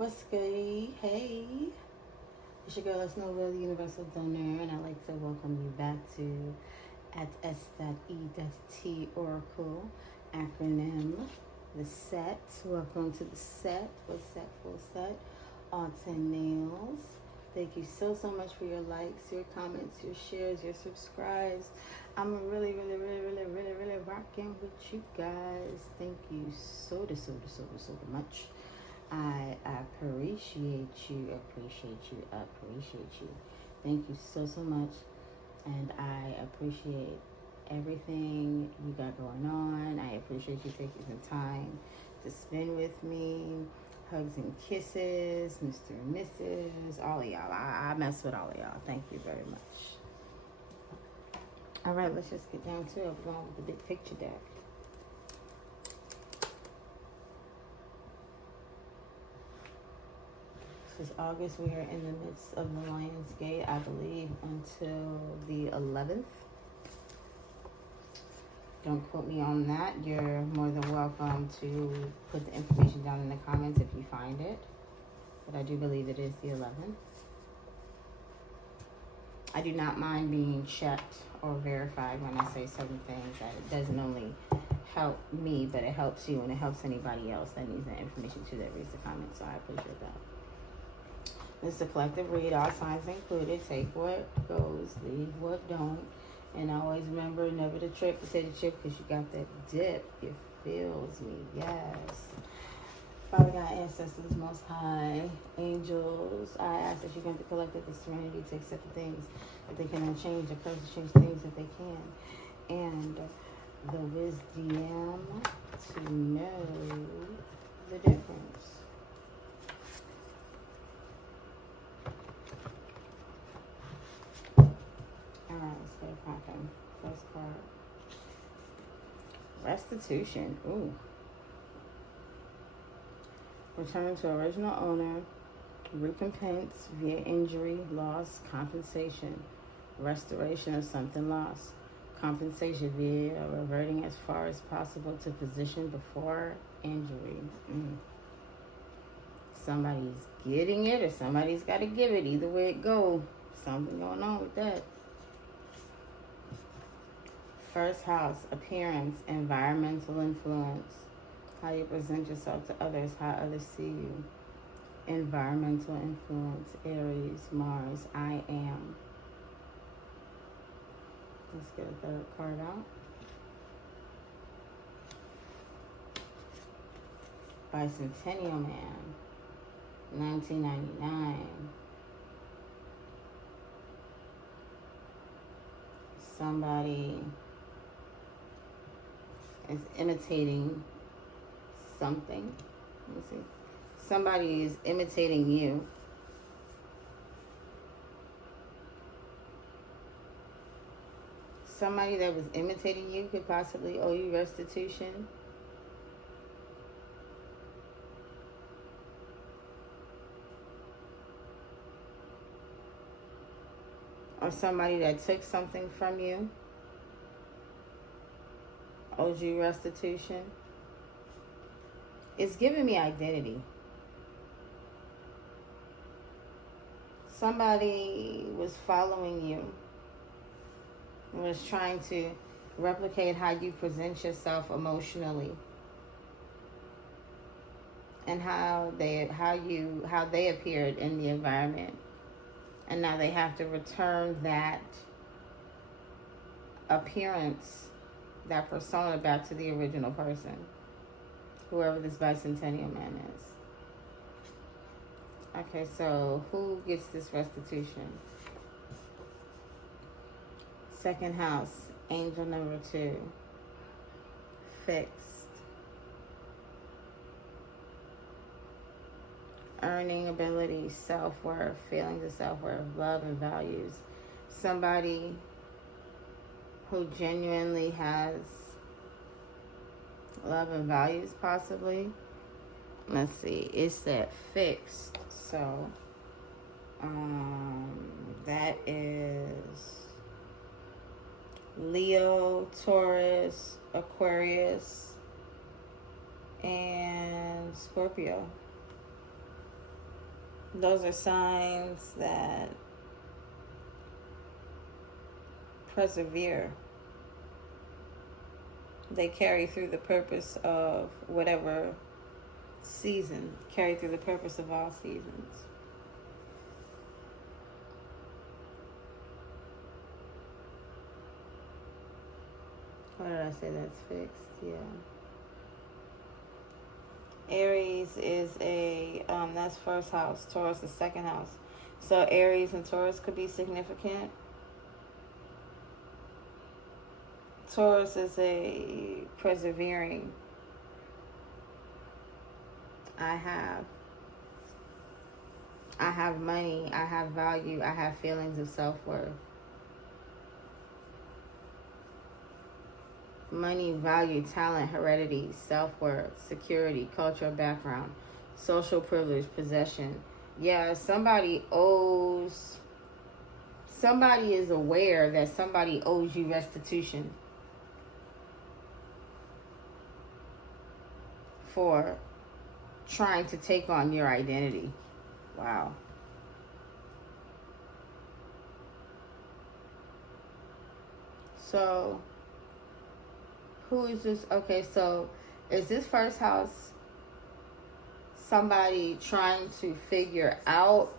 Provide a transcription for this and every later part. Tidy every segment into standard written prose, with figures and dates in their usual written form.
What's good? Hey, it's your girl, S.E.T.ORACLE, the Universal Donor, and I'd like to welcome you back to at S.E.T.Oracle acronym, the set. Welcome to the set. Full set, full set. All 10 nails. Thank you so much for your likes, your comments, your shares, your subscribes. I'm really rocking with you guys. Thank you so much. I appreciate you. Thank you so much. And I appreciate everything you got going on. I appreciate you taking some time to spend with me. Hugs and kisses, Mr. and Mrs., all of y'all. I mess with all of y'all. Thank you very much. All right, let's just get down to it. We're going with the big picture deck. This August, we are in the midst of the Lion's Gate, I believe, until the 11th. Don't quote me on that. You're more than welcome to put the information down in the comments if you find it. But I do believe it is the 11th. I do not mind being checked or verified when I say certain things. That it doesn't only help me, but it helps you and it helps anybody else that needs that information too, that reads the comments. So I appreciate that. This is a collective read, all signs included. Take what goes, leave what don't. And always remember, never to trip, potato chip, because you got that dip. It fills me, yes. Father God, ancestors, most high, angels, I ask that you grant the collective the serenity to accept the things that they cannot change, the courage to change things that they can, and the wisdom to know the difference. Alright, let's get a cracking. First card. Restitution. Ooh. Return to original owner. Recompense via injury, loss, compensation. Restoration of something lost. Compensation via reverting as far as possible to position before injury. Somebody's getting it or somebody's got to give it. Either way it go. Something going on with that. First house, appearance, environmental influence. How you present yourself to others, how others see you. Environmental influence, Aries, Mars, I am. Let's get a third card out. Bicentennial Man, 1999. Somebody is imitating something. Let me see. Somebody is imitating you. Somebody that was imitating you could possibly owe you restitution. Or somebody that took something from you owes you restitution. It's giving me identity. Somebody was following you and was trying to replicate how you present yourself emotionally and how they appeared in the environment. And now they have to return that appearance, that persona back to the original person, whoever this bicentennial man is. Okay, so who gets this restitution? Second house, angel number 2. Fixed. Earning ability, self-worth, feelings of self-worth, love and values. Somebody who genuinely has love and values, possibly. Let's see, it said fixed. So, that is Leo, Taurus, Aquarius, and Scorpio. Those are signs that persevere. They carry through the purpose of whatever season, carry through the purpose of all seasons. What did I say? That's fixed? Yeah. Aries is that's first house. Taurus is second house. So Aries and Taurus could be significant. Taurus is a persevering. I have money. I have value. I have feelings of self-worth. Money, value, talent, heredity, self-worth, security, cultural background, social privilege, possession. Yeah, somebody is aware that somebody owes you restitution for trying to take on your identity. Wow. So, who is this? Okay, so is this first house somebody trying to figure out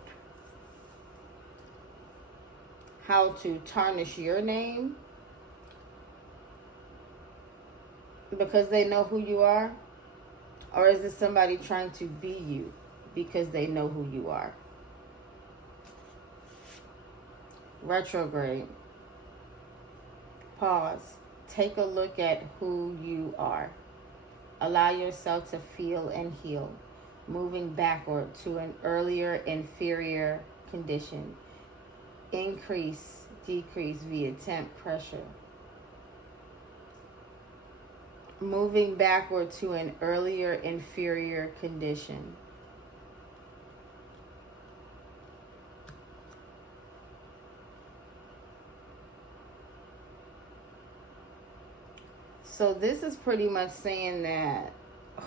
how to tarnish your name because they know who you are? Or is this somebody trying to be you because they know who you are? Retrograde. Pause. Take a look at who you are. Allow yourself to feel and heal. Moving backward to an earlier, inferior condition. Increase, decrease via temp pressure. Moving backward to an earlier, inferior condition. So this is pretty much saying that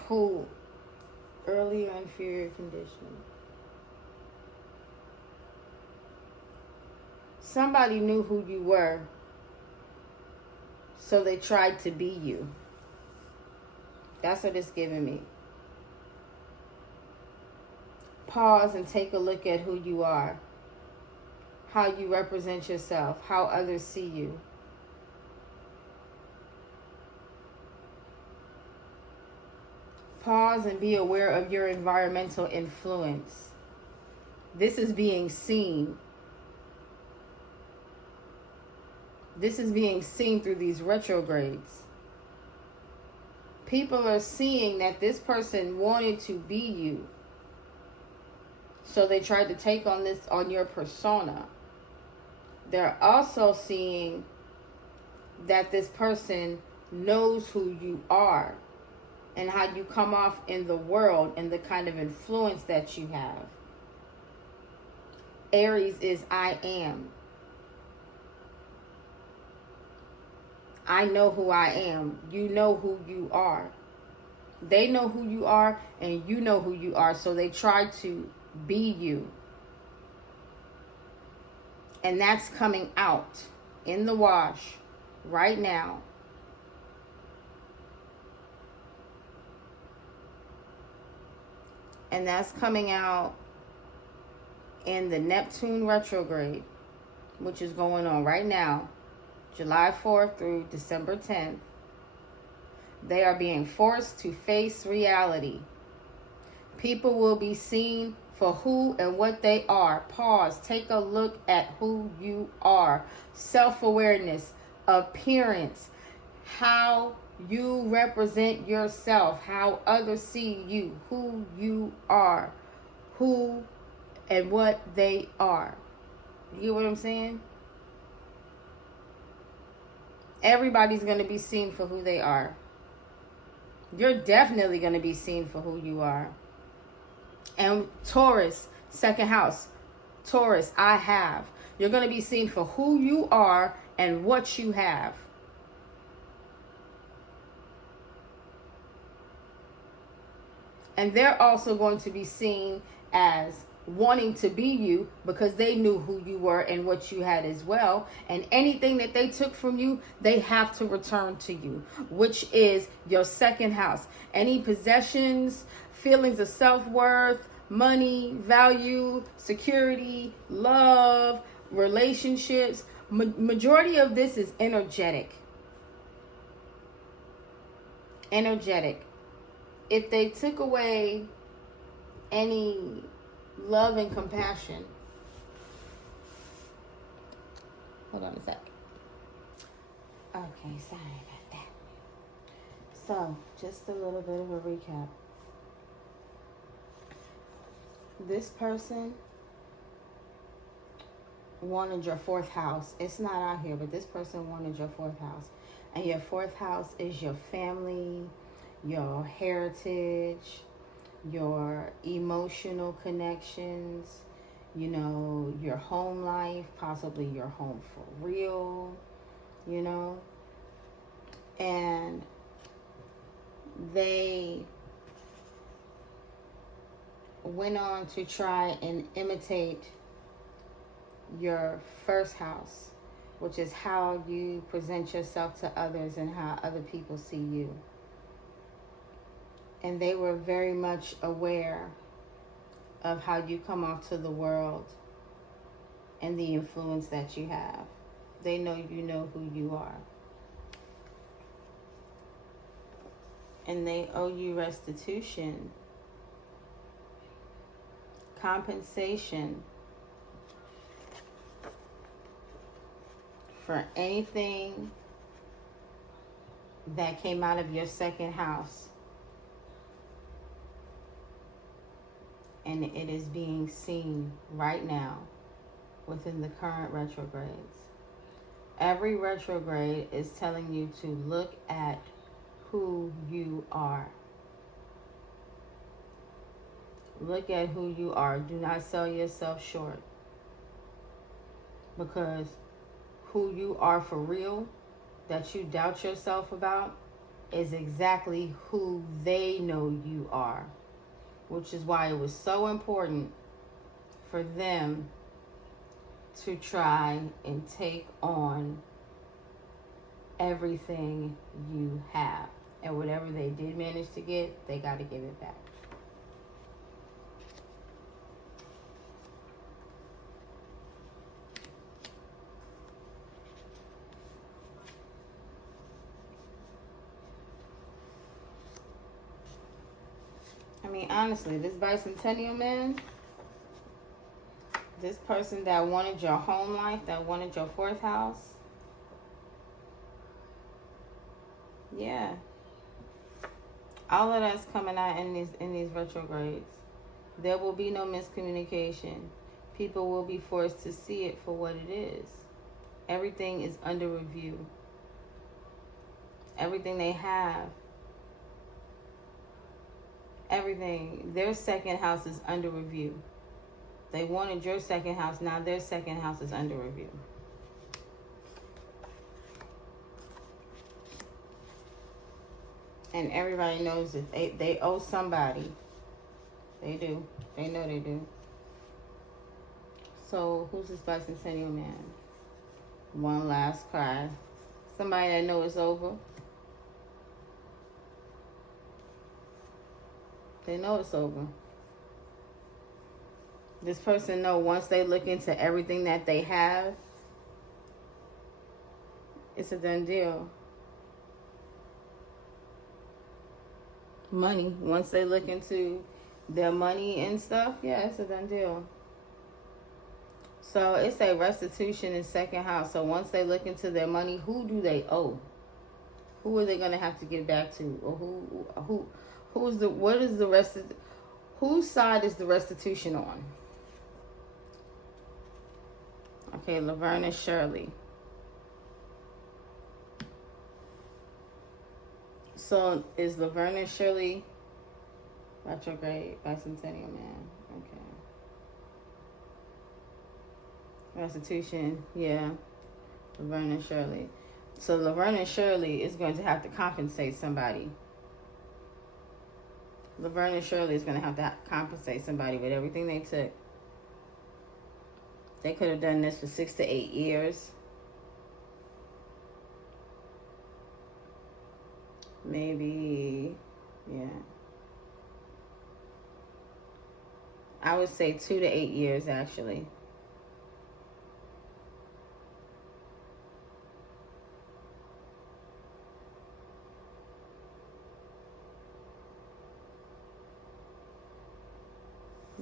who earlier, inferior condition. Somebody knew who you were, so they tried to be you. That's what it's giving me. Pause and take a look at who you are, how you represent yourself, how others see you. Pause and be aware of your environmental influence. This is being seen. This is being seen through these retrogrades. People are seeing that this person wanted to be you. So they tried to take on your persona. They're also seeing that this person knows who you are and how you come off in the world and the kind of influence that you have. Aries is I am. I know who I am. You know who you are. They know who you are and you know who you are. So they try to be you. And that's coming out in the wash right now. And that's coming out in the Neptune retrograde, which is going on right now, July 4th through December 10th. They are being forced to face reality. People will be seen for who and what they are. Pause. Take a look at who you are. Self-awareness, appearance, how you represent yourself, how others see you, who you are, who and what they are. You get what I'm saying? Everybody's going to be seen for who they are. You're definitely going to be seen for who you are. And Taurus, second house. Taurus, I have. You're going to be seen for who you are and what you have. And they're also going to be seen as wanting to be you because they knew who you were and what you had as well. And anything that they took from you, they have to return to you, which is your second house. Any possessions, feelings of self-worth, money, value, security, love, relationships. Majority of this is energetic. Energetic. If they took away any love and compassion. Hold on a sec. Okay, sorry about that. So, just a little bit of a recap. This person wanted your fourth house. It's not out here, but this person wanted your fourth house. And your fourth house is your family, your heritage, your emotional connections, you know, your home life, possibly your home for real, you know. And they went on to try and imitate your first house, which is how you present yourself to others and how other people see you. And they were very much aware of how you come off to the world and the influence that you have. They know you know who you are. And they owe you restitution, compensation for anything that came out of your second house. And it is being seen right now within the current retrogrades. Every retrograde is telling you to look at who you are. Look at who you are. Do not sell yourself short. Because who you are for real, that you doubt yourself about, is exactly who they know you are. Which is why it was so important for them to try and take on everything you have. And whatever they did manage to get, they got to give it back. I mean, honestly, this bicentennial man, this person that wanted your home life, that wanted your fourth house, yeah, all of that's coming out in these retrogrades. There will be no miscommunication. People will be forced to see it for what it is. Everything is under review. Everything they have. Everything. Their second house is under review. They wanted your second house. Now their second house is under review. And everybody knows that they owe somebody. They do. They know they do. So who's this bicentennial man? One last cry. Somebody that knows it's over. They know it's over. This person know once they look into everything that they have, it's a done deal. Money. Once they look into their money and stuff, yeah, it's a done deal. So it's a restitution in second house. So once they look into their money, who do they owe? Who are they going to have to give back to? Or whose side is the restitution on? Okay, Laverne and Shirley. So is Laverne and Shirley retrograde bicentennial man? Okay. Restitution, yeah. Laverne and Shirley. So Laverne and Shirley is going to have to compensate somebody. Laverne and Shirley is going to have to compensate somebody with everything they took. They could have done this for 6 to 8 years. Maybe, yeah. I would say 2 to 8 years, actually.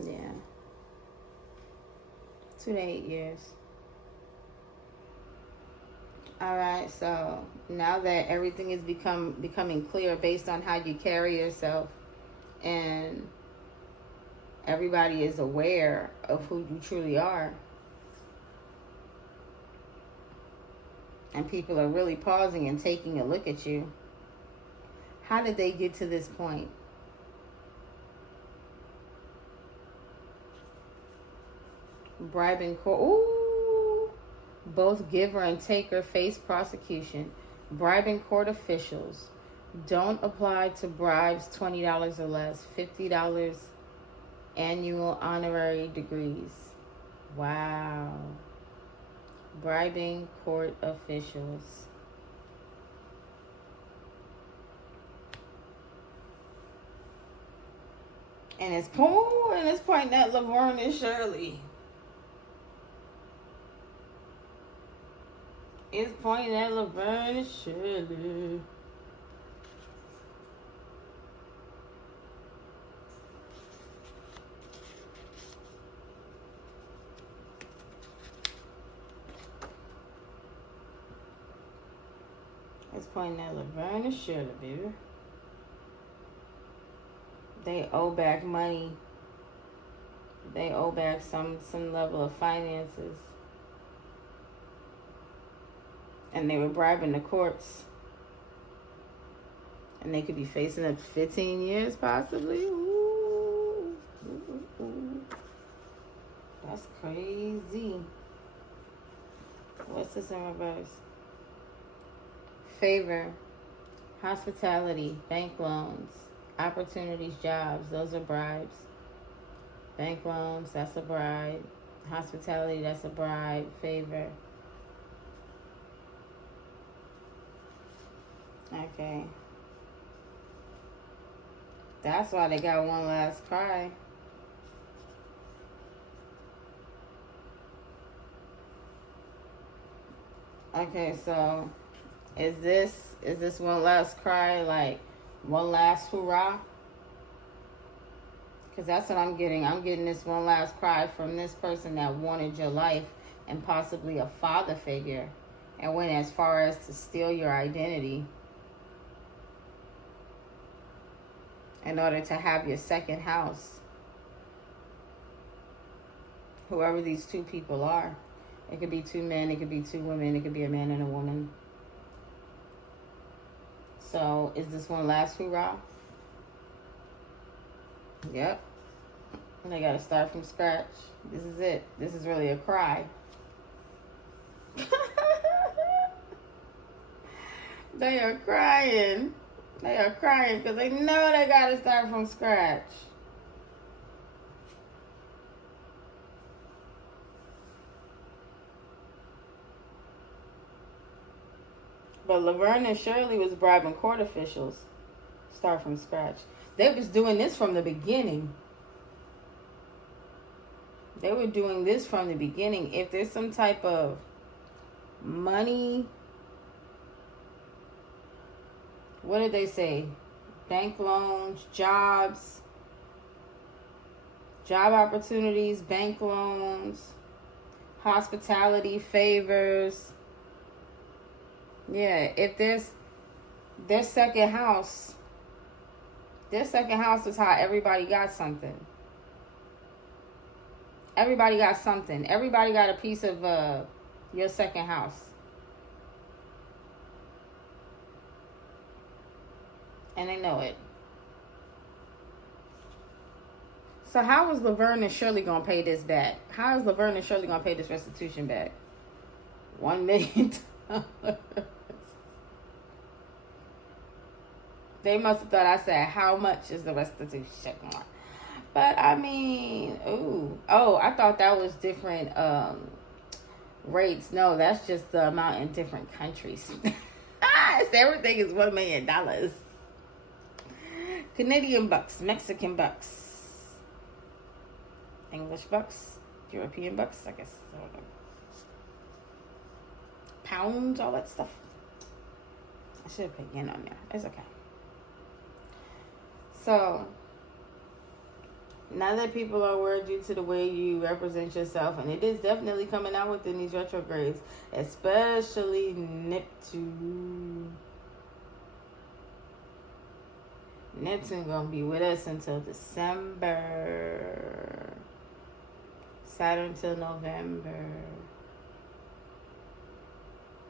Yeah. 2 to 8 years. All right, so now that everything is becoming clear based on how you carry yourself, and everybody is aware of who you truly are, and people are really pausing and taking a look at you, how did they get to this point? Bribing court. Ooh. Both giver and taker face prosecution. Bribing court officials. Don't apply to bribes $20 or less. $50 annual honorary degrees. Wow. Bribing court officials. And it's pointing at Laverne and Shirley. It's pointing at Laverne and Shirley. It's pointing at Laverne and Shirley, baby. They owe back money. They owe back some level of finances. And they were bribing the courts. And they could be facing up to 15 years, possibly. Ooh. Ooh, ooh. That's crazy. What's this in reverse? Favor, hospitality, bank loans, opportunities, jobs. Those are bribes. Bank loans, that's a bribe. Hospitality, that's a bribe. Favor. Okay. That's why they got one last cry. Okay, so is this one last cry, like one last hurrah? Because that's what I'm getting. I'm getting this one last cry from this person that wanted your life and possibly a father figure, and went as far as to steal your identity in order to have your second house. Whoever these two people are. It could be two men, it could be two women, it could be a man and a woman. So, is this one last hurrah? Yep. And they gotta start from scratch. This is it. This is really a cry. They are crying. They are crying because they know they gotta start from scratch. But Laverne and Shirley was bribing court officials. Start from scratch. They was doing this from the beginning. They were doing this from the beginning. If there's some type of money, what did they say? Bank loans, jobs, job opportunities, bank loans, hospitality, favors. Yeah, if there's their second house is how everybody got something. Everybody got something. Everybody got a piece of your second house. And they know it. So how is Laverne and Shirley going to pay this back? How is Laverne and Shirley going to pay this restitution back? $1 million. They must have thought I said, how much is the restitution? But I mean, ooh, oh, I thought that was different rates. No, that's just the amount in different countries. Everything is $1 million. Canadian bucks, Mexican bucks, English bucks, European bucks, I guess. I don't know. Pounds, all that stuff. I should have put yen on there. It's okay. So, now that people are aware due to the way you represent yourself, and it is definitely coming out within these retrogrades, especially Neptune. Neptune gonna be with us until December. Saturn till November.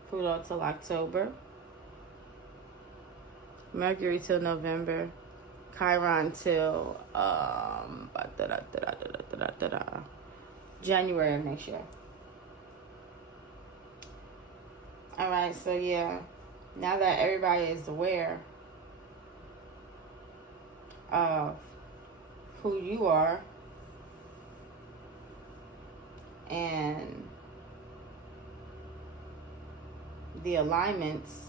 Pluto till October. Mercury till November. Chiron till January of next year. Alright, so yeah. Now that everybody is aware of who you are and the alignments,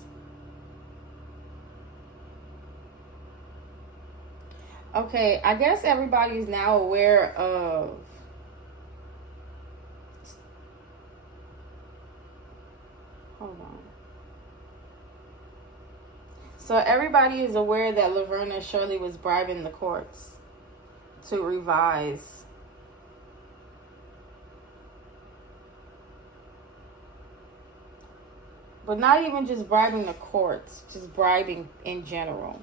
okay, I guess everybody's now aware of hold on. So everybody is aware that Laverne and Shirley was bribing the courts to revise but not even just bribing the courts, just bribing in general.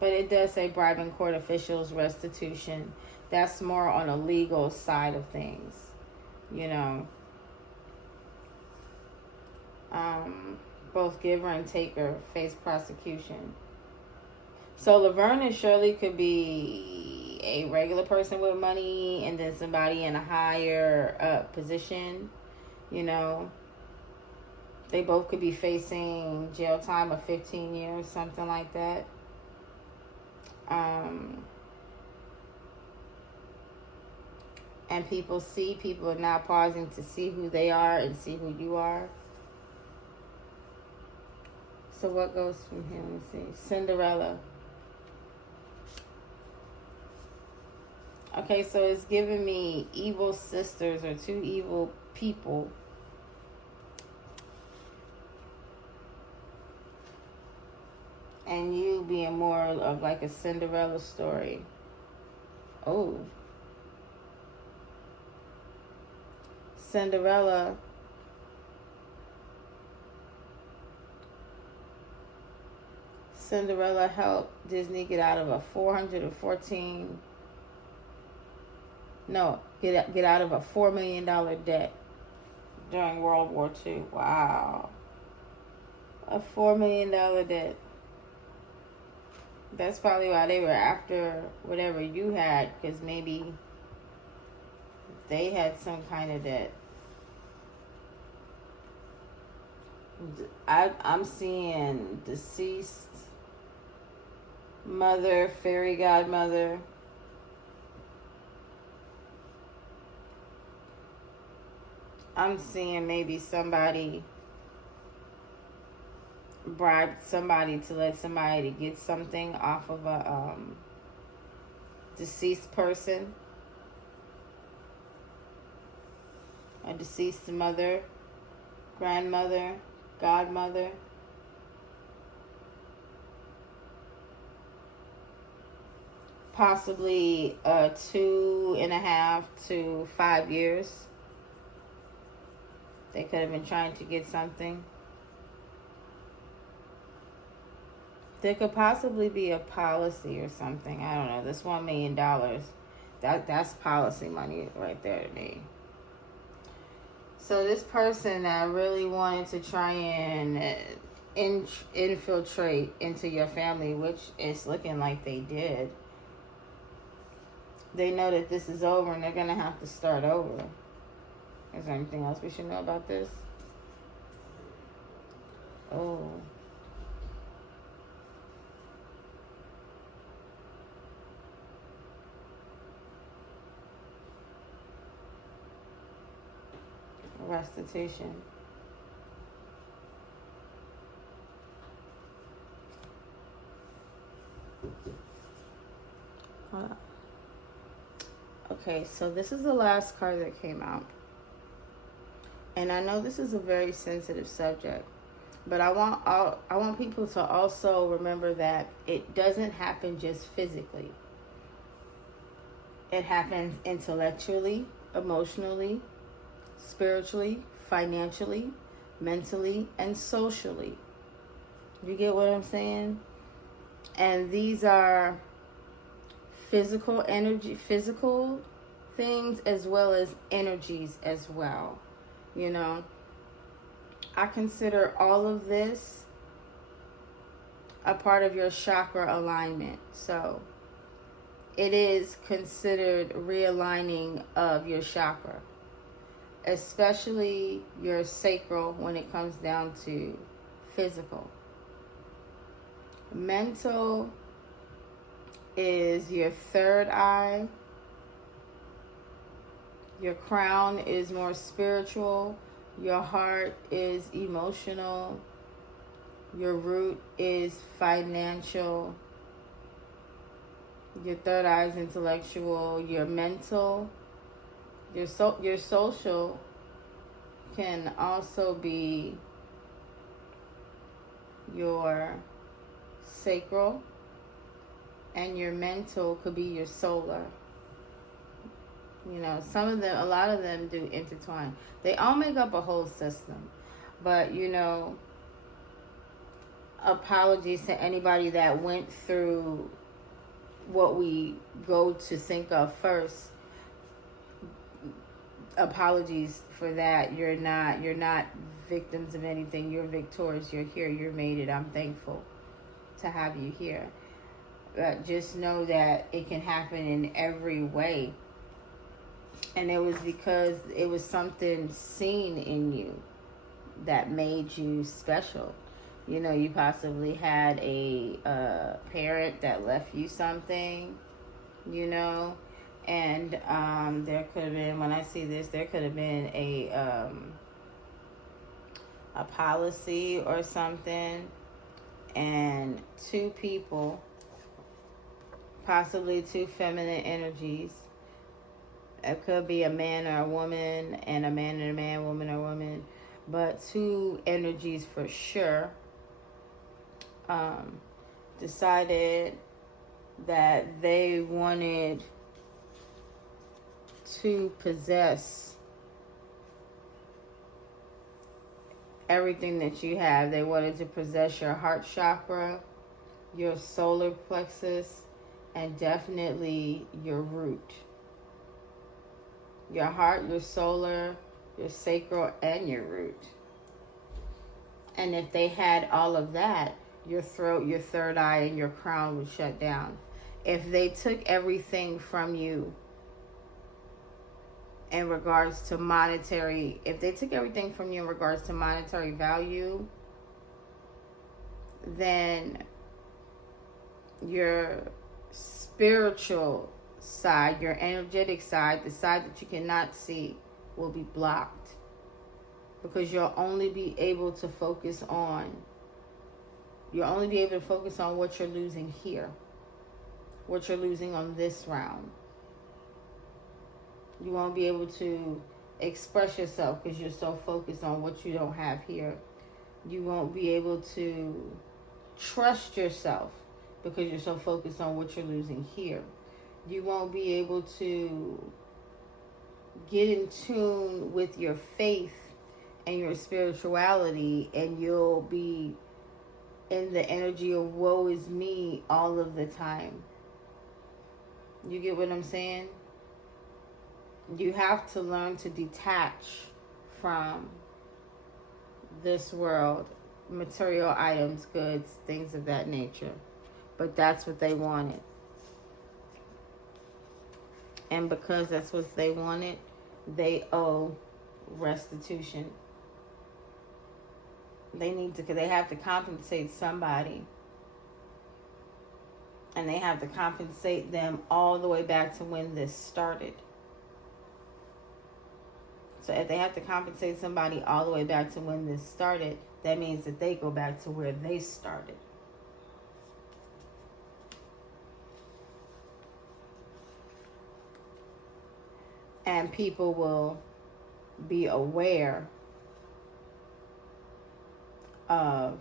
But it does say bribing court officials, restitution. That's more on a legal side of things, you know. Both giver and taker face prosecution. So Laverne and Shirley could be a regular person with money and then somebody in a higher position, you know. They both could be facing jail time of 15 years, something like that. And people are now pausing to see who they are and see who you are. So what goes from here? Let me see. Cinderella. Okay, so it's giving me evil sisters or two evil people. And you being more of like a Cinderella story. Oh. Cinderella helped Disney get out of a get out of a $4 million debt during World War II. Wow. A $4 million debt. That's probably why they were after whatever you had, because maybe they had some kind of debt. I'm seeing deceased mother, fairy godmother. I'm seeing maybe somebody bribed somebody to let somebody to get something off of a deceased person. A deceased mother, grandmother, godmother. Possibly 2.5 to 5 years. They could have been trying to get something. There could possibly be a policy or something. I don't know. This $1 million, that's policy money right there to me. So this person that really wanted to try and infiltrate into your family, which is looking like they did. They know that this is over and they're going to have to start over. Is there anything else we should know about this? Oh. restitution. Hold on. Okay, so this is the last card that came out. And I know this is a very sensitive subject, but I want people to also remember that it doesn't happen just physically. It happens intellectually, emotionally, spiritually, financially, mentally, and socially. You get what I'm saying? And these are physical energy, physical things, as well as energies as well. You know, I consider all of this a part of your chakra alignment. So it is considered realigning of your chakra, especially your sacral when it comes down to physical. Mental is your third eye. Your crown is more spiritual. Your heart is emotional. Your root is financial. Your third eye is intellectual. Your mental, your social can also be your sacral, and your mental could be your solar. You know, a lot of them do intertwine. They all make up a whole system. But, you know, apologies to anybody that went through what we go to think of first. Apologies for that. You're not victims of anything. You're victorious. You're here. You're made it. I'm thankful to have you here. But just know that it can happen in every way. And it was because it was something seen in you that made you special. You know, you possibly had a parent that left you something, you know, and there could have been, when I see this, there could have been a policy or something, and two people, possibly two feminine energies. It could be a man or a woman, and a man, woman or woman, but two energies for sure, decided that they wanted to possess everything that you have. They wanted to possess your heart chakra, your solar plexus, and definitely your root. Your heart, your solar, your sacral, and your root. And if they had all of that, your throat, your third eye, and your crown would shut down. If they took everything from you in regards to monetary, if they took everything from you in regards to monetary value, then your spiritual side, your energetic side, the side that you cannot see, will be blocked, because you'll only be able to focus on what you're losing here, what you're losing on this round. You won't be able to express yourself because you're so focused on what you don't have here. You won't be able to trust yourself because you're so focused on what you're losing here. You won't be able to get in tune with your faith and your spirituality, and you'll be in the energy of woe is me all of the time. You get what I'm saying? You have to learn to detach from this world, material items, goods, things of that nature. But that's what they wanted. And because that's what they wanted, they owe restitution. They have to compensate somebody. And they have to compensate them all the way back to when this started. So if they have to compensate somebody all the way back to when this started, that means that they go back to where they started. And people will be aware of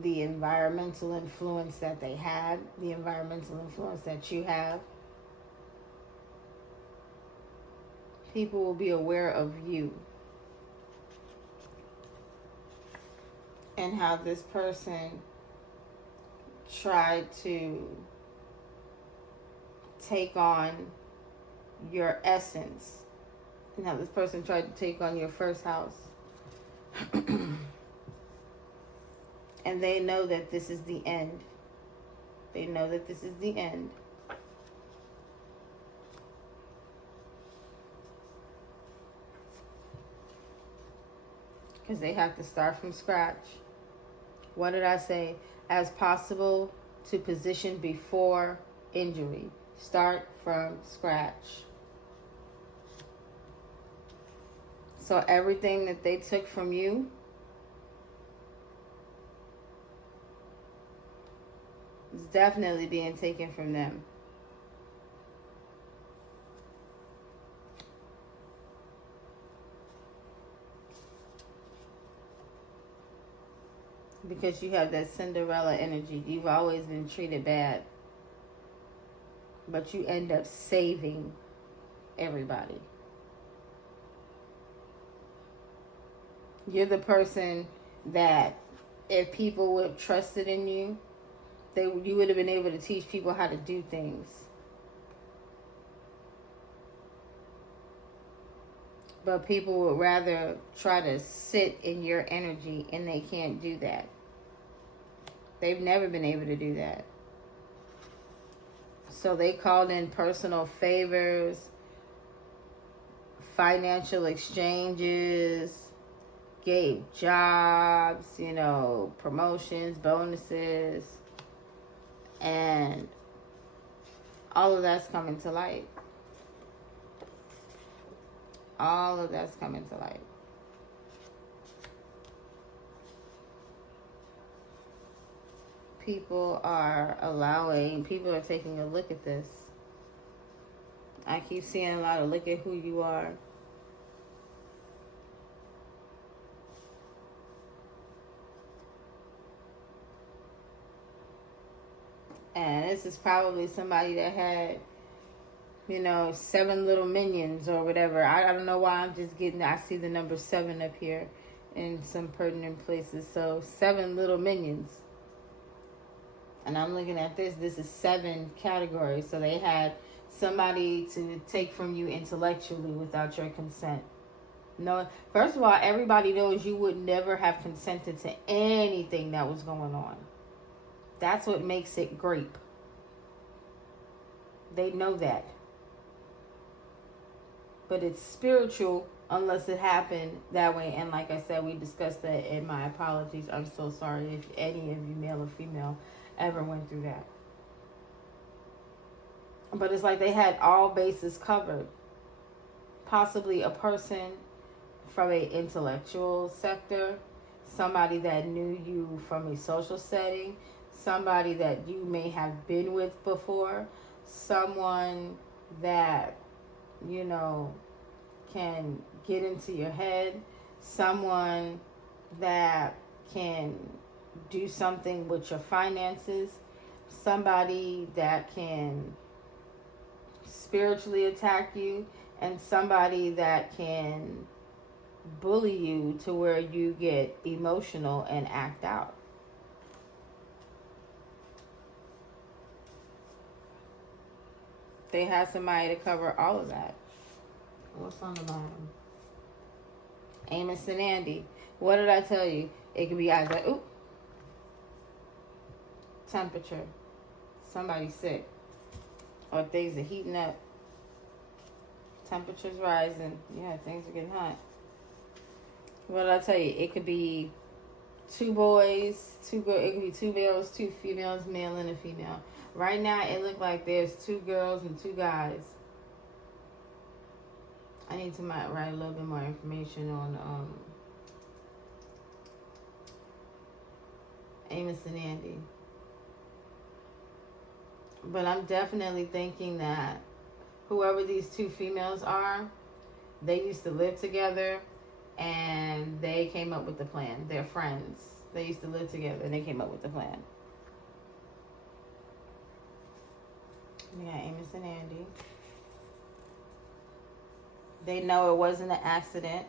the environmental influence that they had, the environmental influence that you have. People will be aware of you and how this person tried to take on your essence, and how this person tried to take on your first house. And they know that this is the end. They know that this is the end. Because they have to start from scratch. What did I say? As possible to position before injury. Start from scratch. So everything that they took from you is definitely being taken from them. Because you have that Cinderella energy. You've always been treated bad. But you end up saving everybody. You're the person that if people would have trusted in you, you would have been able to teach people how to do things. But people would rather try to sit in your energy, and they can't do that. They've never been able to do that. So they called in personal favors, financial exchanges, gave jobs, promotions, bonuses, and all of that's coming to light. All of that's coming to light. People are taking a look at this. I keep seeing a lot of look at who you are. And this is probably somebody that had, 7 little minions or whatever. I don't know why I see the number 7 up here in some pertinent places. So 7 little minions. And I'm looking at this is 7 categories. So they had somebody to take from you intellectually without your consent. No, first of all, everybody knows you would never have consented to anything that was going on. That's what makes it grape. They know that. But it's spiritual unless it happened that way. And like I said, we discussed that in my apologies. I'm so sorry if any of you, male or female, ever went through that. But it's like they had all bases covered. Possibly a person from an intellectual sector, somebody that knew you from a social setting, somebody that you may have been with before, someone that, can get into your head, someone that can do something with your finances, somebody that can spiritually attack you, and somebody that can bully you to where you get emotional and act out. They had somebody to cover all of that. What's on the bottom? Amos and Andy. What did I tell you? It could be either temperature, somebody's sick, or things are heating up. Temperature's rising. Yeah, things are getting hot. What did I tell you? It could be 2 boys, 2 girls. It could be 2 males, 2 females, male and a female. Right now, it looked like there's 2 girls and 2 guys. need to write a little bit more information on Amos and Andy. But I'm definitely thinking that whoever these two females are, they used to live together and they came up with the plan. They're friends. They used to live together and they came up with the plan. We got Amos and Andy. They know it wasn't an accident.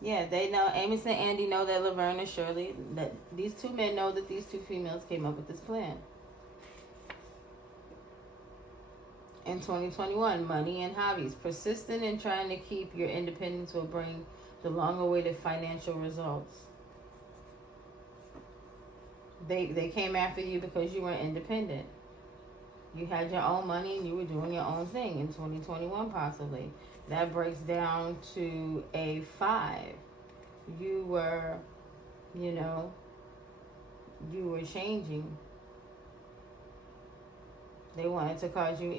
Yeah, they know. Amos and Andy know that Laverne and Shirley, that these two men know that these two females came up with this plan. In 2021, money and hobbies. Persistent in trying to keep your independence will bring the long-awaited financial results. They came after you because you were independent. You had your own money and you were doing your own thing in 2021 possibly. That breaks down to a 5. You were, you were changing. They wanted to cause you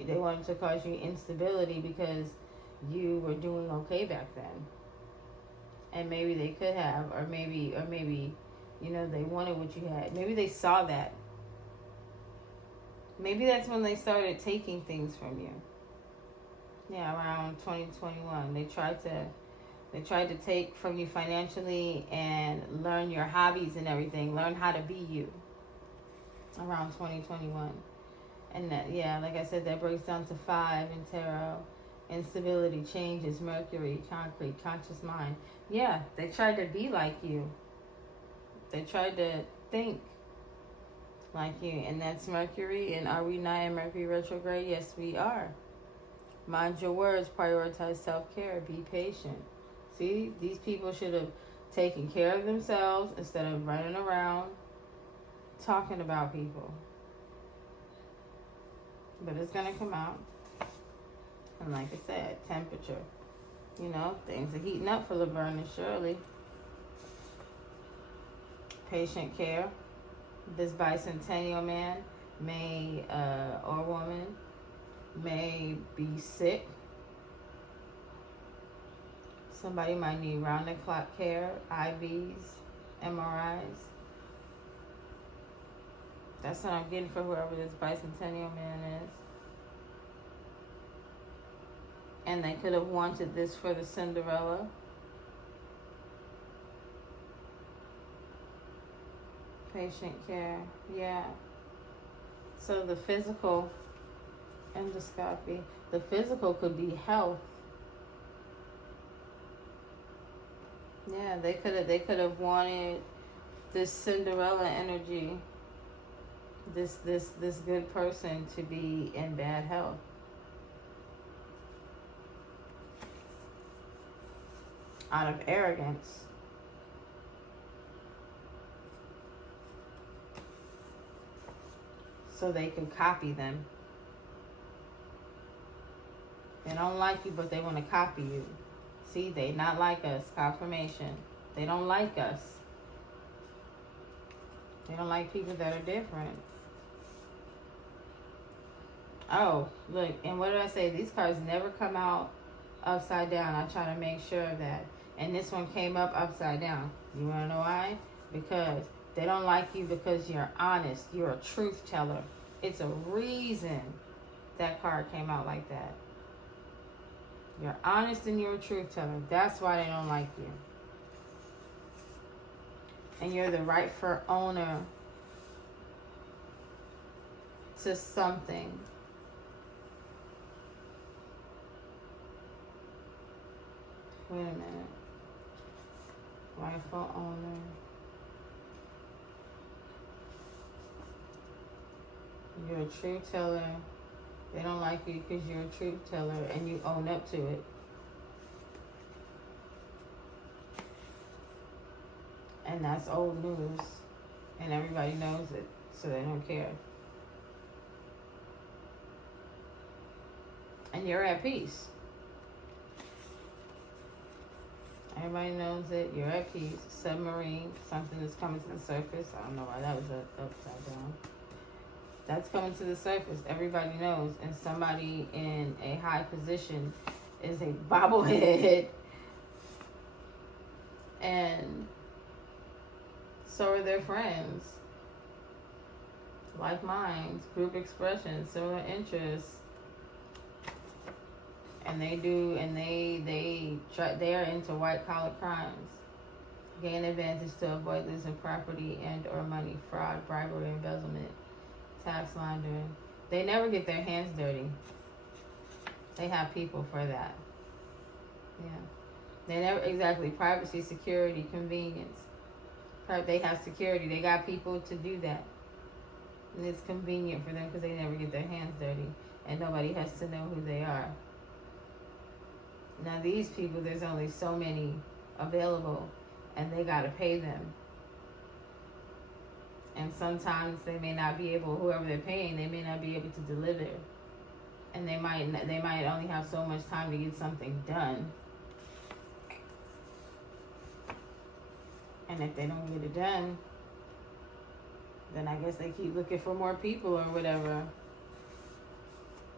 instability because you were doing okay back then. And maybe they could have, or maybe, they wanted what you had. Maybe they saw that. Maybe that's when they started taking things from you. Yeah, around 2021. They tried to take from you financially and learn your hobbies and everything. Learn how to be you. Around 2021. And that, yeah, like I said, that breaks down to 5 in tarot. Instability, changes, Mercury, concrete, conscious mind. Yeah, they tried to be like you. They tried to think like you. And that's Mercury. And are we not in Mercury retrograde? Yes, we are. Mind your words. Prioritize self-care. Be patient. See, these people should have taken care of themselves instead of running around talking about people. But it's going to come out. And like I said, temperature. Things are heating up for Laverne and Shirley. Patient care. This bicentennial man may, or woman, may be sick. Somebody might need round-the-clock care, IVs, MRIs. That's what I'm getting for whoever this bicentennial man is. And they could have wanted this for the Cinderella. Patient care, yeah. So the physical endoscopy, the physical could be health. Yeah, they could have wanted this Cinderella energy, this good person to be in bad health. Out of arrogance. So they can copy them. They don't like you, but they want to copy you. See, they not like us. Confirmation. They don't like us. They don't like people that are different. Oh, look, and what did I say? These cards never come out upside down. I try to make sure of that. And this one came up upside down. You want to know why? Because they don't like you because you're honest. You're a truth teller. It's a reason that card came out like that. You're honest and you're a truth teller. That's why they don't like you. And you're the rightful owner to something. Wait a minute. Rightful owner. You're a truth teller. They don't like you because you're a truth teller and you own up to it. And that's old news. And everybody knows it, so they don't care. And you're at peace. Everybody knows it. You're at peace. Submarine. Something is coming to the surface. I don't know why that was upside down. That's coming to the surface. Everybody knows. And somebody in a high position is a bobblehead. And so are their friends. Like minds, group expressions, similar interests. And they are into white collar crimes. Gain advantage to avoid losing property and or money, fraud, bribery, embezzlement, tax laundering. They never get their hands dirty. They have people for that. Yeah. They never, exactly, privacy, security, convenience. They have security. They got people to do that. And it's convenient for them because they never get their hands dirty. And nobody has to know who they are. Now these people, there's only so many available. And they got to pay them. And sometimes they may not be able, whoever they're paying, they may not be able to deliver. And they might only have so much time to get something done. And if they don't get it done, then I guess they keep looking for more people or whatever.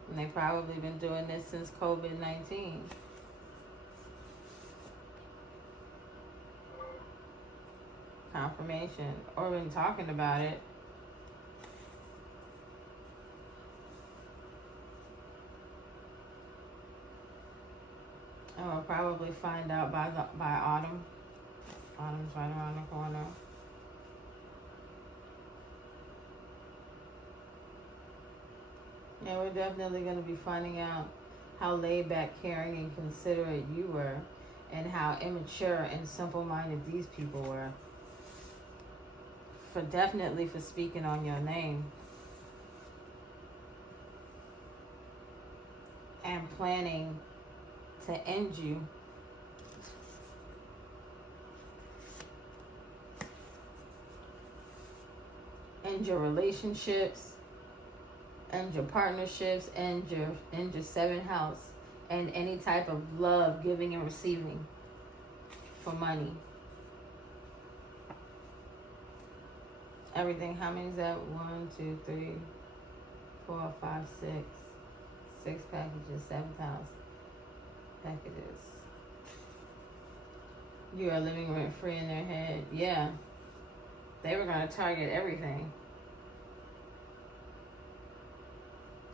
And they've probably been doing this since COVID-19. Confirmation, or been talking about it. And we'll probably find out by autumn. Autumn's right around the corner. Yeah, we're definitely going to be finding out how laid back, caring, and considerate you were, and how immature and simple-minded these people were. Definitely for speaking on your name and planning to end you. End your relationships, end your partnerships, end your seventh house, and any type of love, giving and receiving for money. Everything. How many is that? 1, 2, 3, 4, 5, 6. 6 packages, 7th house packages. You are living rent free in their head. Yeah. They were going to target everything.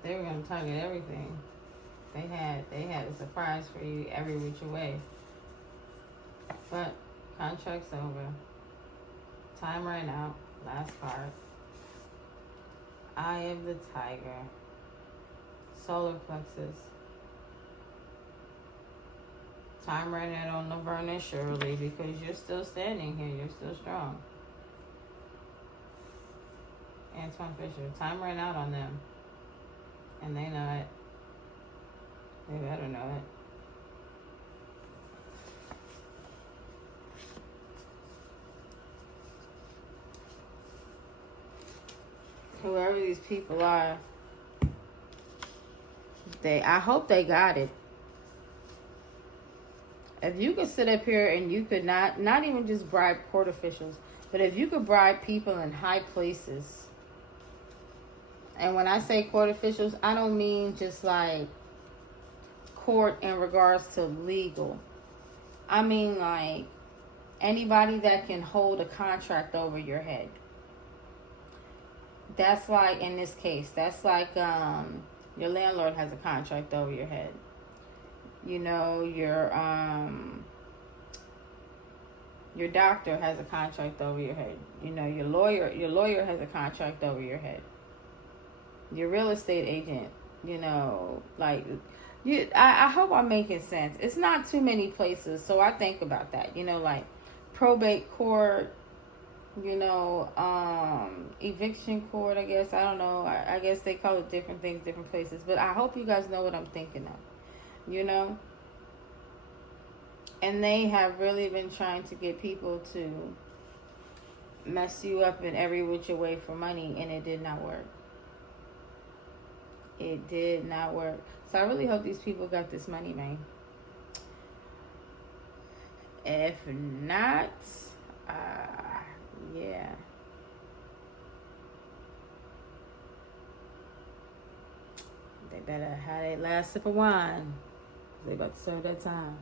They were going to target everything. They had a surprise for you every which way. But contract's over. Time ran out. Last card. Eye of the Tiger. Solar plexus. Time ran out on Laverne and Shirley because you're still standing here. You're still strong. Antoine Fisher. Time ran out on them. And they know it. They better know it. Whoever these people are, I hope they got it. If you could sit up here and you could not even just bribe court officials, but if you could bribe people in high places, and when I say court officials, I don't mean just like court in regards to legal. I mean like anybody that can hold a contract over your head. That's like, in this case, that's like your landlord has a contract over your head. You know, your doctor has a contract over your head. You know, your lawyer has a contract over your head. Your real estate agent, you know, like I hope I'm making sense. It's not too many places, so I think about that. You know, like probate court, you know, eviction court, I guess. I don't know. I guess they call it different things, different places. But I hope you guys know what I'm thinking of, you know. And they have really been trying to get people to mess you up in every which way for money, and it did not work. It did not work. So I really hope these people got this money, man. If not, yeah. They better have their last sip of wine. They about to serve that time.